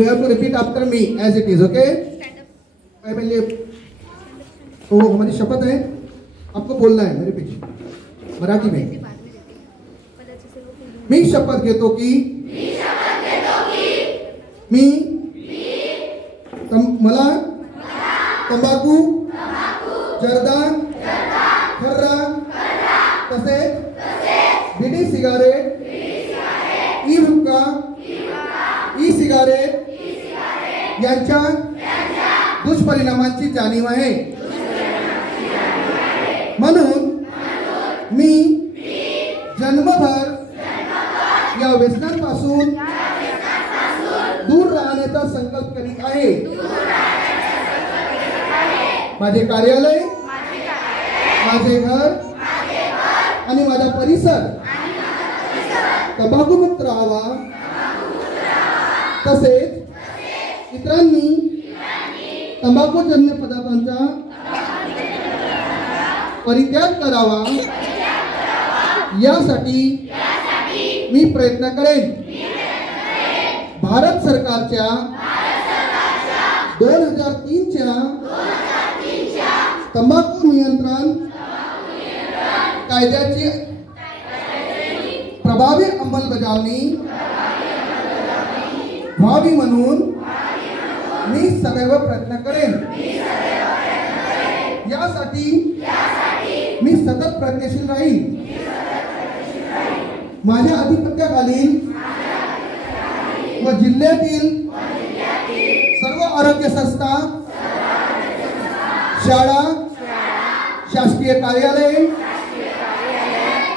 You have to repeat after me as it is, okay? पहले तो हमारी शपथ है, आपको बोलना है मेरे पीछे मराठी में। मी शपथ घेतो की मी मला तंबाखू जर्दा खर्रा तसेच बीडी सिगारेट ई हुक्का ई सिगारेट यांच्या दुष्परिणामांची जाणीव आहे। म्हणून मी जन्मभर या व्यसनांपासून दूर राहण्याचा संकल्प करीत आहे। माझे कार्यालय, माझे घर आणि माझा परिसर तंबाखूमुक्त राहावा, तसेच इतरांनी तंबाखूजन्य पदार्थांचा परित्याग करावा यासाठी मी प्रयत्न करेन। भारत सरकारच्या 2003 च्या तंबाखू नियंत्रण कायद्याची प्रभावी अंमलबजावणी व्हावी म्हणून मी सदैव प्रयत्न करेन। यासाठी मी सतत प्रयत्नशील राहीन। माझ्या अधिपत्याखालील व जिल्ह्यातील सर्व आरोग्य संस्था, शाळा, शासकीय कार्यालय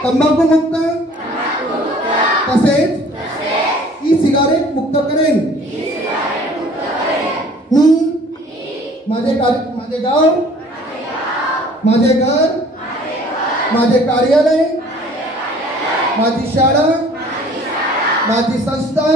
तंबाखू मुक्त तसेच ई सिगारेट मुक्त करेन। मी माझे गाव, माझे घर, माझे कार्यालय, माझी शाळा, माझी संस्था